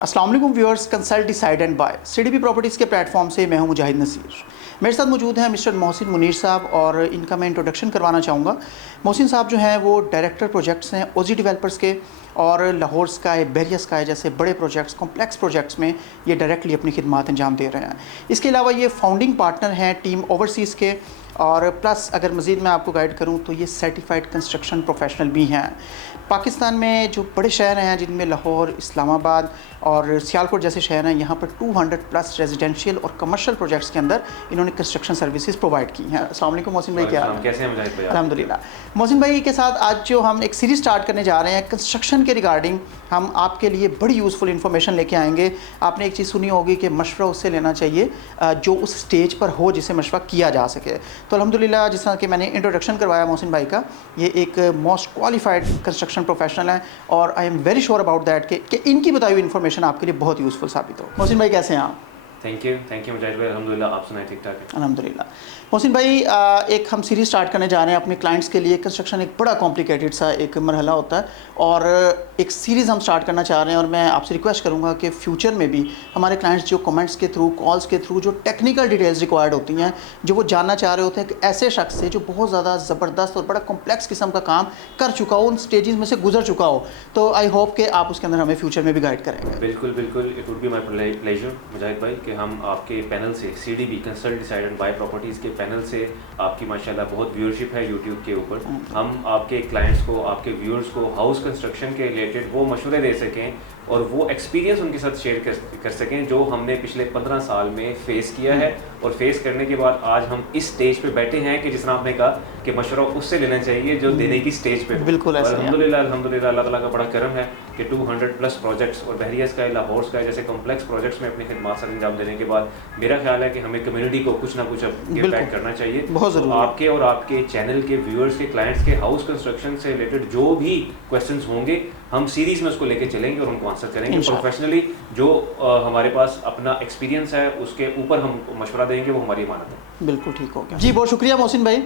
अस्सलाम वालेकुम viewers, consult decide and buy CDP properties के प्लेटफॉर्म से मैं हूं मुजाहिद नसीर। मेरे साथ मौजूद हैं मिस्टर मोहसिन मुनीर साहब और इनका मैं इंट्रोडक्शन करवाना चाहूँगा। मोहसिन साहब जो हैं वो डायरेक्टर प्रोजेक्ट्स हैं ओजी डेवलपर्स के, और लाहौर स्काई, बहरिया स्काई जैसे बड़े प्रोजेक्ट्स, कॉम्प्लेक्स प्रोजेक्ट्स में ये डायरेक्टली अपनी खिदमात अंजाम दे रहे हैं। इसके अलावा ये फाउंडिंग पार्टनर हैं टीम ओवरसीज़ के, और प्लस अगर मज़ीद मैं आपको गाइड करूँ तो ये सर्टिफाइड कंस्ट्रक्शन प्रोफेशनल भी हैं। पाकिस्तान में जो बड़े शहर हैं जिनमें लाहौर, इस्लामाबाद और सियालकोट जैसे शहर हैं, यहाँ पर 200 प्लस रेजिडेंशियल और कमर्शियल प्रोजेक्ट्स के अंदर इन्होंने कंस्ट्रक्शन सर्विसेज प्रोवाइड की हैं। अस्सलाम वालेकुम मोहसिन भाई, क्या हाल? कैसे हैं मुजाहिद भाई? अल्हम्दुलिल्लाह। मोहसिन भाई के साथ आज जो हम एक सीरीज़ स्टार्ट करने जा रहे हैं कंस्ट्रक्शन के रिगार्डिंग, हम आपके लिए बड़ी यूज़फुल इन्फॉर्मेशन लेके आएंगे। आपने एक चीज़ सुनी होगी कि मशवरा उससे लेना चाहिए जो उस स्टेज पर हो जिसे मशवरा किया जा सके। तो अल्हम्दुलिल्लाह, जिस तरह कि मैंने इंट्रोडक्शन करवाया मोहसिन भाई का, ये एक मोस्ट क्वालिफाइड कंस्ट्रक्शन प्रोफेशनल हैं और I am very sure about that कि इनकी बताई हुई इन्फॉर्मेशन आपके लिए बहुत यूज़फुल साबित हो। मोहसिन भाई, कैसे हैं आप? थैंक यू मुजाहिद भाई। अल्हम्दुलिल्लाह, आप सुनाए? ठीक ठाक है अल्हम्दुलिल्लाह। मोहसिन भाई, एक हम सीरीज़ स्टार्ट करने जा रहे हैं अपने क्लाइंट्स के लिए। कंस्ट्रक्शन एक बड़ा कॉम्प्लिकेटेड सा एक मरहला होता है और एक सीरीज़ हम स्टार्ट करना चाह रहे हैं, और मैं आपसे रिक्वेस्ट करूंगा कि फ्यूचर में भी हमारे क्लाइंट्स जो कमेंट्स के थ्रू, कॉल्स के थ्रू जो टेक्निकल डिटेल्स रिक्वायर्ड होती हैं, जो वो जानना चाह रहे होते हैं कि ऐसे शख्स से जो बहुत ज़्यादा ज़बरदस्त और बड़ा कॉम्प्लेक्स किस्म का काम कर चुका हो, उन स्टेजेस में से गुजर चुका हो, तो आई होप कि आप उसके अंदर हमें फ्यूचर में भी गाइड करेंगे। बिल्कुल बिल्कुल, it would be my pleasure Mujahid भाई कि हम आपके पैनल से, CDB consult decide and buy properties के पैनल से, आपकी माशाल्लाह बहुत व्यूअरशिप है यूट्यूब के ऊपर, हम आपके क्लाइंट्स को, आपके व्यूअर्स को हाउस कंस्ट्रक्शन के रिलेटेड वो मशवरे दे सकें और वो एक्सपीरियंस उनके साथ शेयर कर सकें जो हमने पिछले 15 साल में फ़ेस किया है। और फेस करने के बाद आज हम इस स्टेज पे बैठे हैं कि जिस तरह आपने कहा कि मशवरा उससे लेना चाहिए जो देने की स्टेज पे। बिल्कुल ऐसा। अल्हम्दुलिल्लाह अल्हम्दुलिल्लाह, अल्लाह ताला का बड़ा करम है कि 200 प्लस प्रोजेक्ट्स और बहरिया स्काई, लाहौर स्काई जैसे कॉम्प्लेक्स प्रोजेक्ट्स में अपनी खिदमत सर अंजाम देने के बाद मेरा ख्याल है कि हमें कम्युनिटी को कुछ ना कुछ गिव बैक करना चाहिए। बहुत ज़रूरी। आपके और आपके चैनल के व्यूअर्स के, क्लाइंट्स के हाउस कंस्ट्रक्शन से रिलेटेड जो भी क्वेश्चंस होंगे, हम सीरीज़ में उसको लेके चलेंगे और उनको आंसर करेंगे प्रोफेशनली। जो हमारे पास अपना एक्सपीरियंस है उसके ऊपर हम मशवरा देंगे, वो हमारी इमानत है। बिल्कुल ठीक हो गया जी, बहुत शुक्रिया मोहसिन भाई।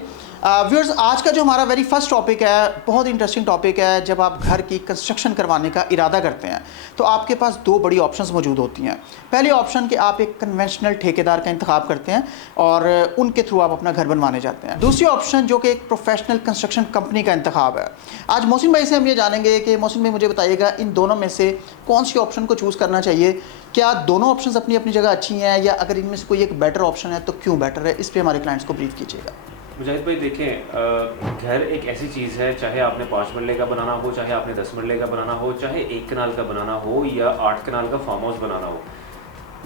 व्यूअर्स, आज का जो हमारा वेरी फर्स्ट टॉपिक है, बहुत इंटरेस्टिंग टॉपिक है। जब आप घर की कंस्ट्रक्शन करवाने का इरादा करते हैं तो आपके पास दो बड़ी ऑप्शंस मौजूद होती हैं। पहली ऑप्शन कि आप एक कन्वेंशनल ठेकेदार का इंतखाब करते हैं और उनके थ्रू आप अपना घर बनवाने जाते हैं। दूसरी ऑप्शन जो कि एक प्रोफेशनल कंस्ट्रक्शन कंपनी का इंतखाब है। आज मोहसिन भाई से हम ये जानेंगे कि मोहसिन भाई मुझे बताइएगा, इन दोनों में से कौन सी ऑप्शन को चूज़ करना चाहिए? क्या दोनों ऑप्शंस अपनी अपनी जगह अच्छी हैं, या अगर इनमें से कोई एक बेटर ऑप्शन है तो क्यों बेटर है? इस पे हमारे क्लाइंट्स को ब्रीफ कीजिएगा। मुजाहिद भाई देखें, घर एक ऐसी चीज़ है, चाहे आपने 5 मरले का बनाना हो, चाहे आपने 10 मरले का बनाना हो, चाहे 1 कनाल का बनाना हो या 8 कनाल का फार्म हाउस बनाना हो,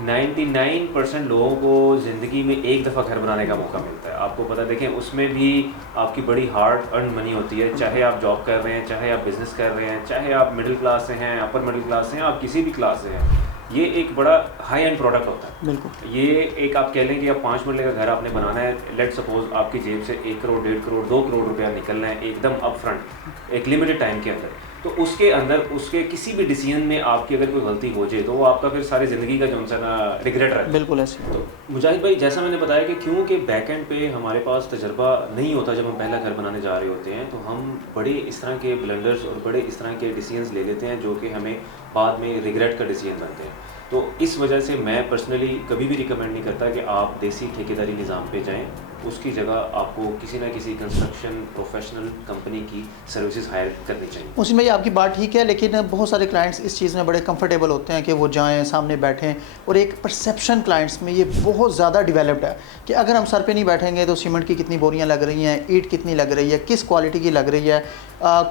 99% लोगों को ज़िंदगी में एक दफ़ा घर बनाने का मौका मिलता है। आपको पता, देखें उसमें भी आपकी बड़ी हार्ड अर्न मनी होती है। चाहे आप जॉब कर रहे हैं, चाहे आप बिज़नेस कर रहे हैं, चाहे आप मिडिल क्लास से हैं, अपर मिडिल क्लास से हैं, आप किसी भी क्लास से हैं, ये एक बड़ा हाई एंड प्रोडक्ट होता है। बिल्कुल। ये एक आप कह लें कि आप 5 मरले का घर आपने बनाना है, लेट सपोज आपकी जेब से 1 करोड़, 1.5 करोड़, 2 करोड़ रुपया निकलना है एकदम अप फ्रंट एक लिमिटेड टाइम के अंदर। तो उसके अंदर उसके किसी भी डिसीजन में आपकी अगर कोई गलती हो जाए तो वो आपका फिर सारी ज़िंदगी का जो सा ना रिग्रेट रहता है। बिल्कुल ऐसे। तो मुजाहिद भाई, जैसा मैंने बताया कि क्योंकि बैक एंड पे हमारे पास तजर्बा नहीं होता, जब हम पहला घर बनाने जा रहे होते हैं तो हम बड़े इस तरह के ब्लंडर्स और बड़े इस तरह के डिसीजंस ले लेते हैं जो कि हमें बाद में रिग्रेट का डिसीजन बनते हैं। तो इस वजह से मैं पर्सनली कभी भी रिकमेंड नहीं करता कि आप देसी ठेकेदारी निज़ाम पे जाएं। उसकी जगह आपको किसी ना किसी कंस्ट्रक्शन प्रोफेशनल कंपनी की सर्विसेज हायर करनी चाहिए। मुझे भाई आपकी बात ठीक है, लेकिन बहुत सारे क्लाइंट्स इस चीज़ में बड़े कंफर्टेबल होते हैं कि वो जाएं, सामने बैठें, और एक परसेप्शन क्लाइंट्स में ये बहुत ज़्यादा डेवलप्ड है कि अगर हम सर पे नहीं बैठेंगे तो सीमेंट की कितनी बोरियां लग रही हैं, ईंट कितनी लग रही है, किस क्वालिटी की लग रही है,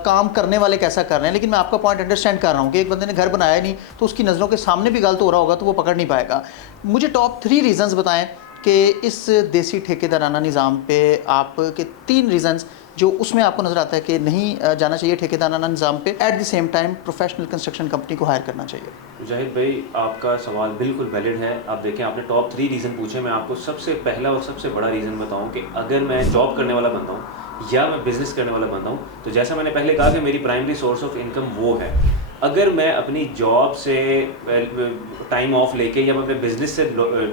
काम करने वाले कैसा कर रहे हैं। लेकिन मैं आपका पॉइंट अंडरस्टैंड कर रहा हूँ कि एक बंदे ने घर बनाया नहीं तो उसकी नज़रों के सामने भी गलत हो रहा होगा तो वो पकड़ नहीं पाएगा। मुझे टॉप 3 रीज़न्स बताएं कि इस देसी ठेकेदाराना निज़ाम पे आपके 3 रीज़न्स जो उसमें आपको नज़र आता है कि नहीं जाना चाहिए ठेकेदाराना निज़ाम पे, at the same time professional construction company को हायर करना चाहिए। मुजाहिद भाई, आपका सवाल बिल्कुल वैलिड है। आप देखें, आपने टॉप 3 रीज़न पूछे, मैं आपको सबसे पहला और सबसे बड़ा रीज़न बताऊं कि अगर मैं जॉब करने वाला बंदा हूं या मैं बिज़नेस करने वाला बंदा हूं, तो जैसा मैंने पहले कहा कि मेरी प्राइमरी सोर्स ऑफ इनकम वो है। अगर मैं अपनी जॉब से टाइम ऑफ लेके या मैं अपने बिजनेस से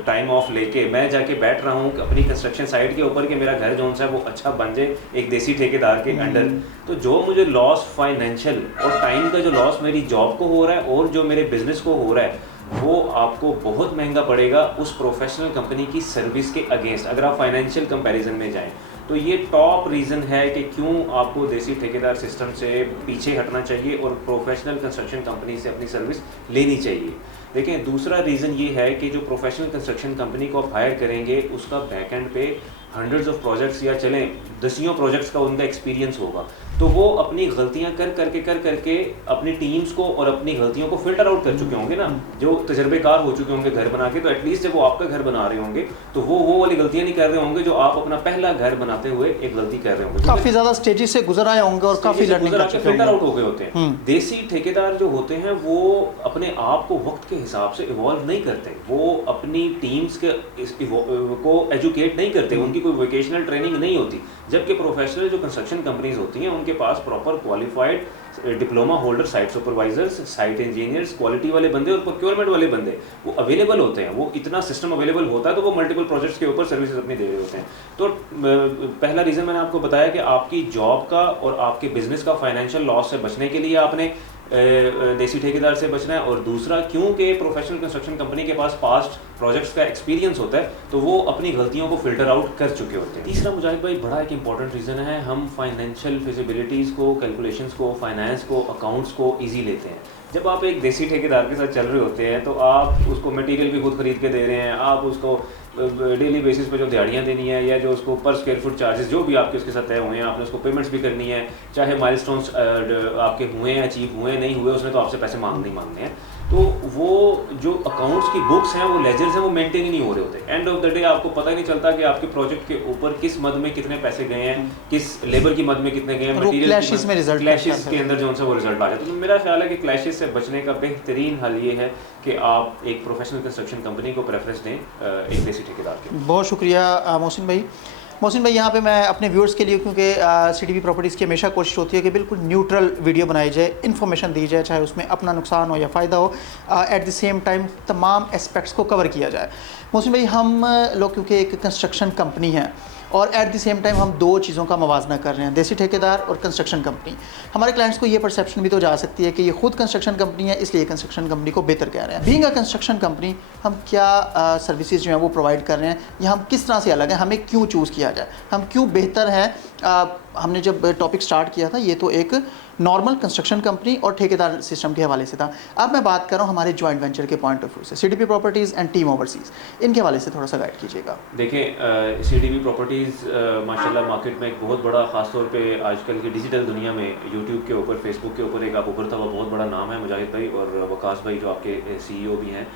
टाइम ऑफ लेके मैं जाके बैठ रहा हूँ अपनी कंस्ट्रक्शन साइट के ऊपर कि मेरा घर जो सा है वो अच्छा बन जाए एक देसी ठेकेदार के अंडर, तो जो मुझे लॉस फाइनेंशियल और टाइम का जो लॉस मेरी जॉब को हो रहा है और जो मेरे बिजनेस को हो रहा है, वो आपको बहुत महंगा पड़ेगा उस प्रोफेशनल कंपनी की सर्विस के अगेंस्ट, अगर आप फाइनेंशियल कंपैरिजन में जाएं। तो ये टॉप रीज़न है कि क्यों आपको देसी ठेकेदार सिस्टम से पीछे हटना चाहिए और प्रोफेशनल कंस्ट्रक्शन कंपनी से अपनी सर्विस लेनी चाहिए। देखें, दूसरा रीज़न ये है कि जो प्रोफेशनल कंस्ट्रक्शन कंपनी को आप हायर करेंगे उसका बैकएंड पे हंड्रेड्स ऑफ प्रोजेक्ट्स या चलें दसियों प्रोजेक्ट्स का उनका एक्सपीरियंस होगा। तो वो अपनी गलतियां कर करके अपनी टीम्स को और अपनी गलतियों को फिल्टर आउट कर चुके होंगे ना, जो तजर्बेकार हो चुके होंगे घर बना के। तो एटलीस्ट जब वो आपका घर बना रहे होंगे तो वो वाली गलतियां नहीं कर रहे होंगे जो आप अपना पहला घर बनाते हुए एक गलती कर रहे होंगे। काफ़ी ज़्यादा स्टेजेस से गुजर आए होंगे और काफ़ी लर्निंग कर चुके फिल्टर आउट होंगे। हो गए होते हैं। देसी ठेकेदार जो होते हैं वो अपने आप को वक्त के हिसाब से इवॉल्व नहीं करते, वो अपनी टीम्स के को एजुकेट नहीं करते, उनकी कोई वोकेशनल ट्रेनिंग नहीं होती। जबकि प्रोफेशनल जो कंस्ट्रक्शन कंपनीज होती हैं उनके पास proper qualified diploma holder, site supervisors, site engineers, quality वाले बंदे और प्रोक्योरमेंट वाले बंदे वो अवेलेबल होते हैं। वो इतना सिस्टम अवेलेबल होता है तो वो मल्टीपल प्रोजेक्ट्स के ऊपर सर्विसेज अपनी दे रहे होते हैं। तो पहला रीज़न मैंने आपको बताया कि आपकी जॉब का और आपके बिजनेस का फाइनेंशियल लॉस से बचने के लिए आपने देसी ठेकेदार से बचना है, और दूसरा क्योंकि प्रोफेशनल कंस्ट्रक्शन कंपनी के पास पास्ट प्रोजेक्ट्स का एक्सपीरियंस होता है तो वो अपनी गलतियों को फिल्टर आउट कर चुके होते हैं। तीसरा मुजाहिद भाई बड़ा एक इंपॉर्टेंट रीज़न है, हम फाइनेंशियल फिजिबिलिटीज़ को, कैलकुलेशंस को, फाइनेंस को, अकाउंट्स को ईजी लेते हैं। जब आप एक देसी ठेकेदार के साथ चल रहे होते हैं तो आप उसको मटेरियल भी खुद खरीद के दे रहे हैं, आप उसको डेली बेसिस पे जो दिहाड़ियाँ देनी है या जो उसको पर स्क्वायर फुट चार्जेस जो भी आपके उसके साथ तय हुए हैं, आपने उसको पेमेंट्स भी करनी है, चाहे माइलस्टोन्स आपके हुए हैं, अचीव हुए नहीं हुए, उसने तो आपसे पैसे मांगने हैं। तो वो जो अकाउंट्स की बुक्स हैं, वो लेजर्स हैं, वो मेंटेन ही नहीं हो रहे होते। एंड ऑफ द डे आपको पता ही नहीं चलता कि आपके प्रोजेक्ट के ऊपर किस मद में कितने पैसे गए हैं, किस लेबर की मद में कितने गए हैं, मटेरियल क्लैशेस में रिजल्ट क्लैशेस के अंदर जो उनसे वो रिजल्ट आ जाता है। तो मेरा ख्याल है कि क्लैशेस से बचने का बेहतरीन हल ये है कि आप एक प्रोफेशनल कंस्ट्रक्शन कंपनी को प्रेफरेंस दें एक देसी ठेकेदार के। बहुत शुक्रिया मोहसिन भाई। मोहसिन भाई, यहाँ पे मैं अपने व्यूअर्स के लिए, क्योंकि सीडीपी प्रॉपर्टीज़ की हमेशा कोशिश होती है कि बिल्कुल न्यूट्रल वीडियो बनाई जाए, इन्फॉर्मेशन दी जाए, चाहे उसमें अपना नुकसान हो या फ़ायदा हो, एट द सेम टाइम तमाम एस्पेक्ट्स को कवर किया जाए। मोहसिन भाई, हम लोग क्योंकि एक कंस्ट्रक्शन कंपनी है और एट द सेम टाइम हम दो चीज़ों का मवाजना कर रहे हैं, देसी ठेकेदार और कंस्ट्रक्शन कंपनी। हमारे क्लाइंट्स को ये परसेप्शन भी तो जा सकती है कि ये खुद कंस्ट्रक्शन कंपनी है इसलिए कंस्ट्रक्शन कंपनी को बेहतर कह रहे हैं। बीइंग अ कंस्ट्रक्शन कंपनी हम क्या सर्विसेज जो हैं वो प्रोवाइड कर रहे हैं या हम किस तरह से अलग हैं, हमें क्यों चूज़ किया जाए, हम क्यों बेहतर हैं। हमने जब टॉपिक स्टार्ट किया था ये तो एक नॉर्मल कंस्ट्रक्शन कंपनी और ठेकेदार सिस्टम के हवाले से था। अब मैं बात कर रहा हूँ हमारे जॉइंट वेंचर के पॉइंट ऑफ व्यू से, CDP properties and team overseas, इनके हवाले से थोड़ा सा गाइड कीजिएगा। देखिए, सीडीपी प्रॉपर्टीज़ माशाल्लाह मार्केट में एक बहुत बड़ा, ख़ासतौर पे आजकल की डिजिटल दुनिया में यूट्यूब के ऊपर, फेसबुक के ऊपर एक आप उभरता हुआ बहुत बड़ा नाम है। मुजाहिद भाई और वकास भाई जो आपके CEO भी हैं,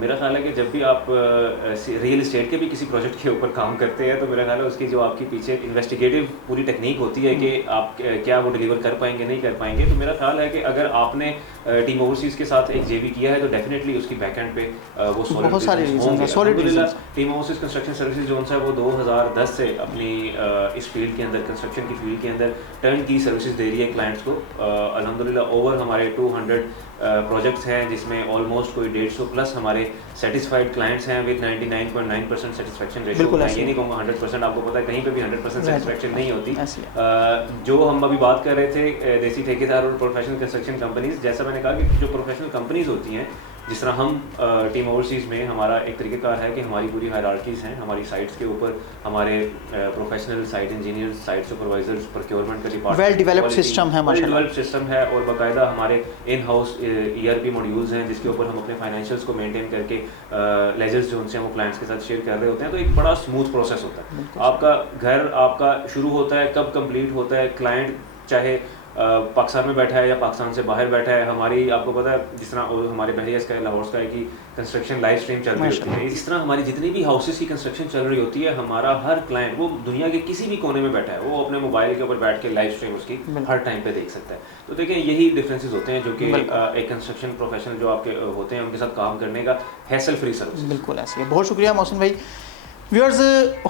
मेरा ख्याल है कि जब भी आप रियल एस्टेट के भी किसी प्रोजेक्ट के ऊपर काम करते हैं तो मेरा ख्याल है उसकी जो आपकी पीछे इन्वेस्टिगेटिव पूरी टेक्निक होती है कि आप क्या वो डिलीवर कर पाएंगे नहीं कर पाएंगे। तो मेरा ख्याल है कि अगर आपने टीम ओवरसीज़ के साथ एक JV किया है तो डेफिनेटली उसकी बैकएंड पे वो बहुत सारे रीजन हैं। टीम ओवरसीज़ कंस्ट्रक्शन सर्विसेज जो है वो 2010 से अपनी इस फील्ड के अंदर, कंस्ट्रक्शन की फील्ड के अंदर टर्न की सर्विसेज दे रही है क्लाइंट्स को। अल्हम्दुलिल्लाह ओवर हमारे 200 प्रोजेक्ट्स हैं जिसमें ऑलमोस्ट कोई 150 प्लस हमारे सेटिस्फाइड क्लाइंट्स हैं विद 99.9% सेटिस्फैक्शन रेशियो। मैं ये नहीं कहूँगा 100%, आपको पता है कहीं पे भी 100% सेटिस्फैक्शन नहीं होती। जो हम अभी बात कर रहे थे देसी ठेकेदार और प्रोफेशनल कंस्ट्रक्शन कंपनीज, जैसा मैंने कहा कि जो प्रोफेशनल कंपनीज होती हैं, जिस तरह हम टीम ओवरसीज़ में हमारा एक तरीक़ेकार है कि हमारी पूरी हायरार्कीज़ हैं, हमारी साइट्स के ऊपर हमारे professional site engineers, site supervisors, procurement का डिपार्टमेंट, वेल डेवलप्ड सिस्टम है, वेल डेवलप्ड सिस्टम है, और बाकायदा हमारे इन हाउस ERP मॉड्यूल्स हैं जिसके ऊपर हम अपने फाइनेंशियल्स को मेंटेन करके लेजर्स जो उनसे हम वो क्लाइंट्स के साथ शेयर कर रहे होते हैं। तो एक बड़ा स्मूथ प्रोसेस होता है। आपका घर आपका शुरू होता है, कब कंप्लीट होता है, क्लाइंट चाहे पाकिस्तान में बैठा है या पाकिस्तान से बाहर बैठा है, हमारी आपको पता है जिस तरह हमारे बहरियास का, लाहौर का है कि कंस्ट्रक्शन लाइव स्ट्रीम चल रही होती है, इस तरह हमारी जितनी भी हाउसेस की कंस्ट्रक्शन चल रही होती है, हमारा हर क्लाइंट वो दुनिया के किसी भी कोने में बैठा है, वो अपने मोबाइल के ऊपर बैठ के लाइव स्ट्रीम उसकी हर टाइम पे देख सकता है। तो देखिए यही डिफरेंसेस होते हैं जो कि एक कंस्ट्रक्शन प्रोफेशनल जो आपके होते हैं उनके साथ काम करने का हैसल फ्री सर्विस। बिल्कुल ऐसे ही। बहुत शुक्रिया मोहसिन भाई। व्यूअर्स,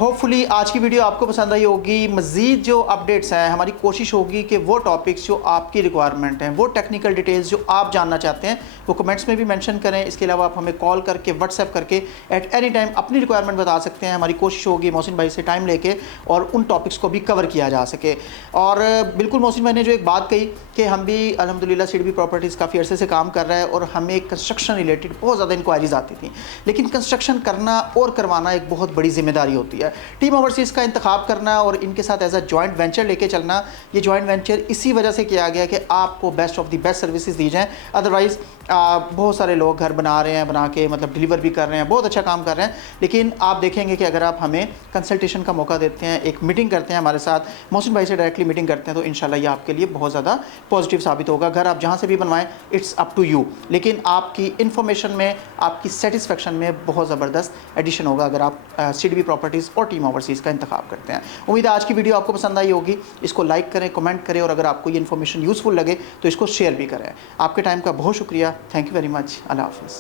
होपफुली आज की वीडियो आपको पसंद आई होगी। मज़ीद जो अपडेट्स हैं, हमारी कोशिश होगी कि वो टॉपिक्स जो आपकी रिक्वायरमेंट हैं, वो टेक्निकल डिटेल्स जो आप जानना चाहते हैं, वो कमेंट्स में भी मेंशन करें। इसके अलावा आप हमें कॉल करके, व्हाट्सएप करके एट एनी टाइम अपनी रिक्वायरमेंट बता सकते हैं। हमारी कोशिश होगी मोहसिन भाई से टाइम लेके और उन टॉपिक्स को भी कवर किया जा सके। और बिल्कुल मोहसिन भाई ने जो एक बात कही कि हम भी अल्हम्दुलिल्लाह सिडबी प्रॉपर्टीज़ काफ़ी अरसे से काम कर रहा है और हमें कंस्ट्रक्शन रिलेटेड बहुत ज़्यादा इंक्वायरीज़ आती थी, लेकिन कंस्ट्रक्शन करना और करवाना एक बहुत बड़ी जिम्मेदारी होती है। टीम ओवरसीज़ का इंतखाब करना और इनके साथ एज अ जॉइंट वेंचर लेके चलना, ये जॉइंट वेंचर इसी वजह से किया गया कि आपको best of the best services दी जाएँ। अदरवाइज़ बहुत सारे लोग घर बना रहे हैं, बना के मतलब डिलीवर भी कर रहे हैं, बहुत अच्छा काम कर रहे हैं, लेकिन आप देखेंगे कि अगर आप हमें कंसल्टेशन का मौका देते हैं, एक मीटिंग करते हैं हमारे साथ, मोहसिन भाई से डायरेक्टली मीटिंग करते हैं, तो इंशाल्लाह ये आपके लिए बहुत ज़्यादा पॉजिटिव साबित होगा। घर आप जहाँ से भी बनवाएं, इट्स अप टू यू, लेकिन आपकी इन्फॉर्मेशन में, आपकी सेटिस्फेक्शन में बहुत ज़बरदस्त एडिशन होगा अगर आप सिडबी प्रॉपर्टीज़ और टीम ओवरसीज़ का इंतखाब करते हैं। उम्मीद है आज की वीडियो आपको पसंद आई होगी। इसको लाइक करें, कमेंट करें और अगर आपको ये इन्फॉर्मेशन यूज़फुल लगे तो इसको शेयर भी करें। आपके टाइम का बहुत शुक्रिया। Thank you very much. अल्लाह हाफ़िज़।